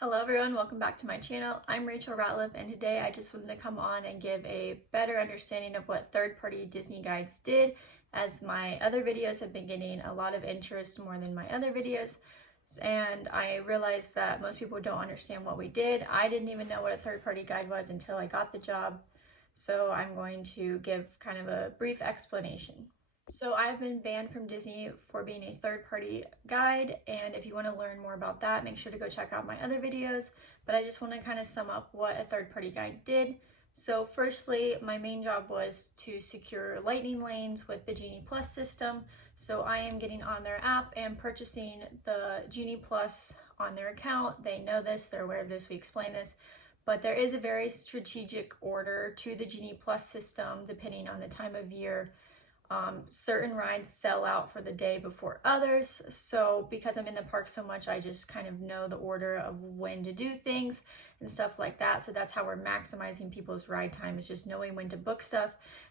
Hello everyone, welcome back to my channel. I'm Rachel Ratliff, and today I just wanted to come on and give a better understanding of what third-party Disney guides did, as my other videos have been getting a lot of interest, more than my other videos, and I realized that most people don't understand what we did. I didn't even know what a third-party guide was until I got the job, so I'm going to give kind of a brief explanation. So I've been banned from Disney for being a third-party guide, and if you want to learn more about that, make sure to go check out my other videos. But I just want to kind of sum up what a third-party guide did. So firstly, my main job was to secure lightning lanes with the Genie Plus system. So I am getting on their app and purchasing the Genie Plus on their account. They know this, they're aware of this, we explain this. But there is a very strategic order to the Genie Plus system depending on the time of year. Certain rides sell out for the day before others, so because I'm in the park so much, I just kind of know the order of when to do things and stuff like that. So that's how we're maximizing people's ride time, is just knowing when to book stuff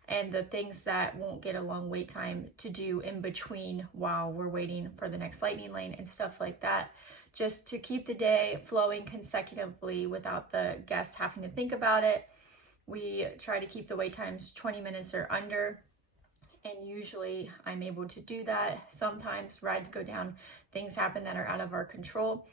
and the things that won't get a long wait time to do in between while we're waiting for the next lightning lane and stuff like that, just to keep the day flowing consecutively without the guests having to think about it. We try to keep the wait times 20 minutes or under. And usually I'm able to do that. Sometimes rides go down, things happen that are out of our control,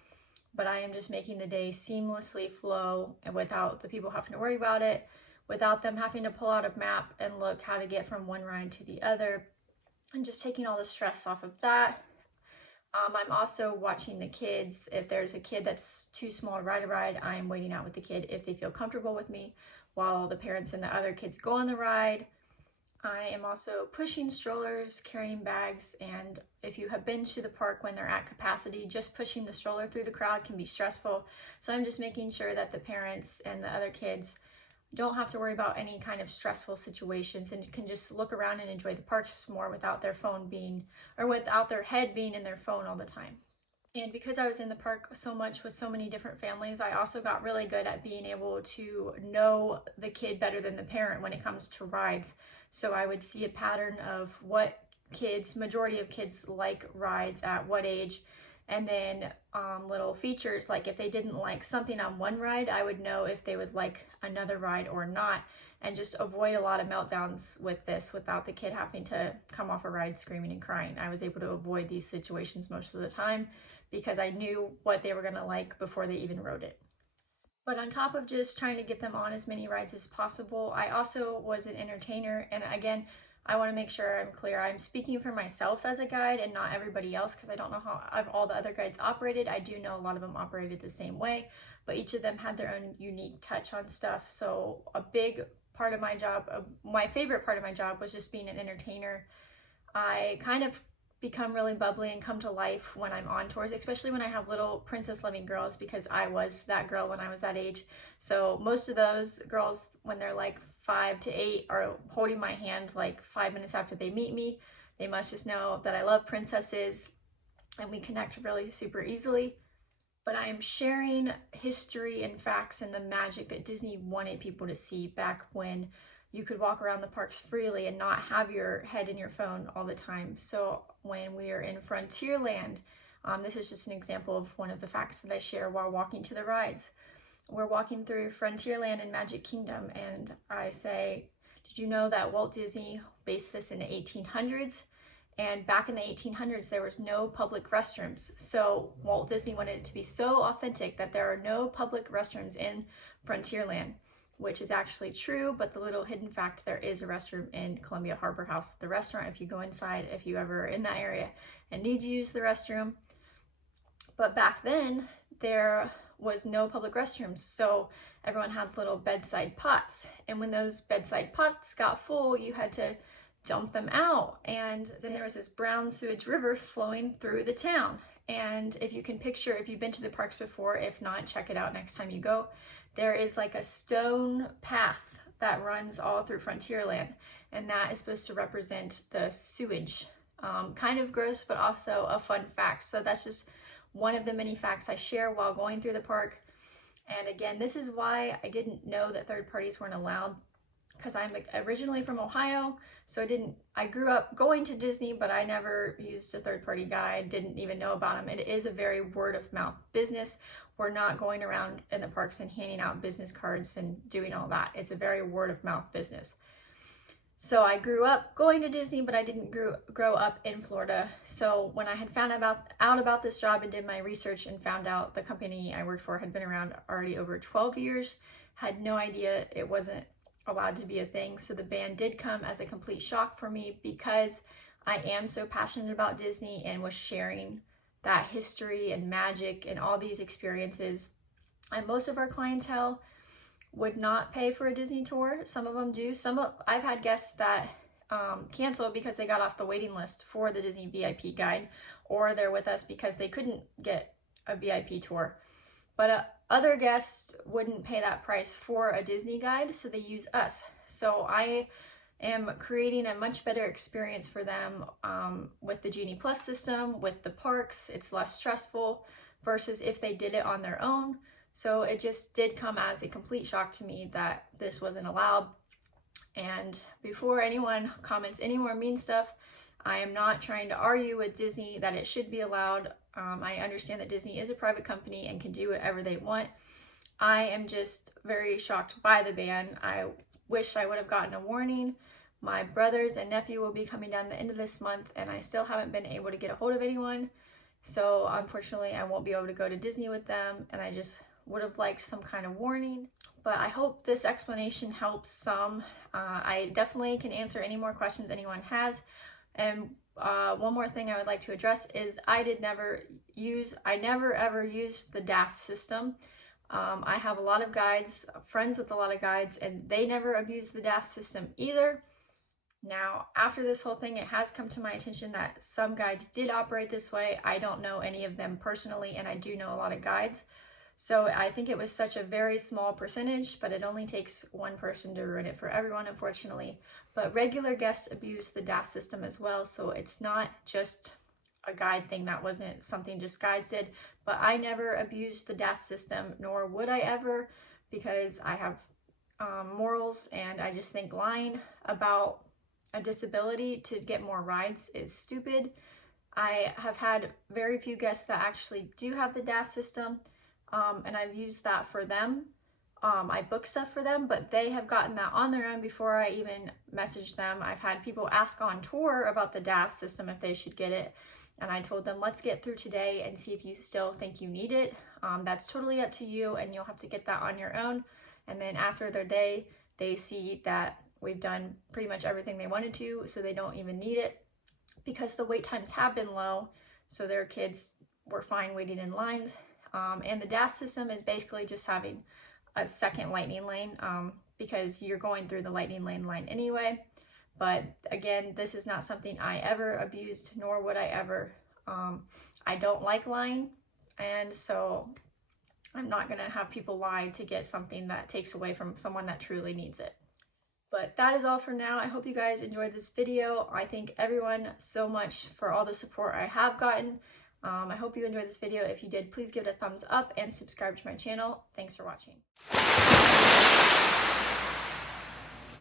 but I am just making the day seamlessly flow and without the people having to worry about it, without them having to pull out a map and look how to get from one ride to the other, and just taking all the stress off of that. I'm also watching the kids. If there's a kid that's too small to ride a ride, I'm waiting out with the kid if they feel comfortable with me, while the parents and the other kids go on the ride. I am also pushing strollers, carrying bags, and if you have been to the park when they're at capacity, just pushing the stroller through the crowd can be stressful. So I'm just making sure that the parents and the other kids don't have to worry about any kind of stressful situations and can just look around and enjoy the parks more without their phone being, or without their head being in their phone all the time. And because I was in the park so much with so many different families, I also got really good at being able to know the kid better than the parent when it comes to rides. So I would see a pattern of what kids, majority of kids like rides at what age, and then little features like if they didn't like something on one ride, I would know if they would like another ride or not, and just avoid a lot of meltdowns with this without the kid having to come off a ride screaming and crying. I was able to avoid these situations most of the time because I knew what they were going to like before they even rode it. But on top of just trying to get them on as many rides as possible, I also was an entertainer. And again, I want to make sure I'm clear. I'm speaking for myself as a guide and not everybody else, because I don't know how all the other guides operated. I do know a lot of them operated the same way, but each of them had their own unique touch on stuff. So a big part of my job, my favorite part of my job, was just being an entertainer. I kind of become really bubbly and come to life when I'm on tours, especially when I have little princess loving girls, because I was that girl when I was that age. So most of those girls, when they're like 5 to 8, are holding my hand like 5 minutes after they meet me. They must just know that I love princesses and we connect really super easily. But I am sharing history and facts and the magic that Disney wanted people to see back when you could walk around the parks freely and not have your head in your phone all the time. So when we are in Frontierland, this is just an example of one of the facts that I share while walking to the rides. We're walking through Frontierland in Magic Kingdom, and I say, did you know that Walt Disney based this in the 1800s? And back in the 1800s, there was no public restrooms. So Walt Disney wanted it to be so authentic that there are no public restrooms in Frontierland, which is actually true, but the little hidden fact, there is a restroom in Columbia Harbor House, the restaurant, if you go inside, if you ever are in that area and need to use the restroom. But back then, there was no public restrooms, so everyone had little bedside pots. And when those bedside pots got full, you had to dump them out. And then there was this brown sewage river flowing through the town. And if you can picture, if you've been to the parks before, if not, check it out next time you go. There is like a stone path that runs all through Frontierland, and that is supposed to represent the sewage. Kind of gross, but also a fun fact. So that's just one of the many facts I share while going through the park. And again, this is why I didn't know that third parties weren't allowed, because I'm originally from Ohio, so I grew up going to Disney, but I never used a third-party guide, didn't even know about them. It is a very word-of-mouth business we're not going around in the parks and handing out business cards and doing all that. It's a very word of mouth business. So I grew up going to Disney, but I didn't grow up in Florida. So when I had found out about this job and did my research and found out the company I worked for had been around already over 12 years, had no idea it wasn't allowed to be a thing. So the ban did come as a complete shock for me, because I am so passionate about Disney and was sharing that history and magic and all these experiences. And most of our clientele would not pay for a Disney tour. Some of them do. I've had guests that cancel because they got off the waiting list for the Disney VIP guide, or they're with us because they couldn't get a VIP tour. But other guests wouldn't pay that price for a Disney guide, so they use us. So I am creating a much better experience for them with the Genie Plus system, with the parks. It's less stressful versus if they did it on their own. So it just did come as a complete shock to me that this wasn't allowed. And before anyone comments any more mean stuff, I am not trying to argue with Disney that it should be allowed. I understand that Disney is a private company and can do whatever they want. I am just very shocked by the ban. I wish I would have gotten a warning. My brothers and nephew will be coming down the end of this month, and I still haven't been able to get a hold of anyone. So unfortunately, I won't be able to go to Disney with them, and I just would have liked some kind of warning. But I hope this explanation helps some. I definitely can answer any more questions anyone has. And one more thing I would like to address is I never ever used the DAS system. I have a lot of guides, friends with a lot of guides, and they never abused the DAS system either. Now, after this whole thing, it has come to my attention that some guides did operate this way. I don't know any of them personally, and I do know a lot of guides. So I think it was such a very small percentage, but it only takes one person to ruin it for everyone, unfortunately. But regular guests abuse the DAS system as well, so it's not just a guide thing. That wasn't something just guides did. But I never abused the DAS system, nor would I ever, because I have morals, and I just think lying about a disability to get more rides is stupid. I have had very few guests that actually do have the DAS system, and I've used that for them. I book stuff for them, but they have gotten that on their own before I even messaged them. I've had people ask on tour about the DAS system if they should get it, and I told them, let's get through today and see if you still think you need it. That's totally up to you, and you'll have to get that on your own. And then after their day, they see that we've done pretty much everything they wanted to, so they don't even need it, because the wait times have been low, so their kids were fine waiting in lines. And the DAS system is basically just having a second lightning lane, because you're going through the lightning lane line anyway. But again, this is not something I ever abused, nor would I ever. I don't like lying, and so I'm not gonna have people lie to get something that takes away from someone that truly needs it. But that is all for now. I hope you guys enjoyed this video. I thank everyone so much for all the support I have gotten. I hope you enjoyed this video. If you did, please give it a thumbs up and subscribe to my channel. Thanks for watching.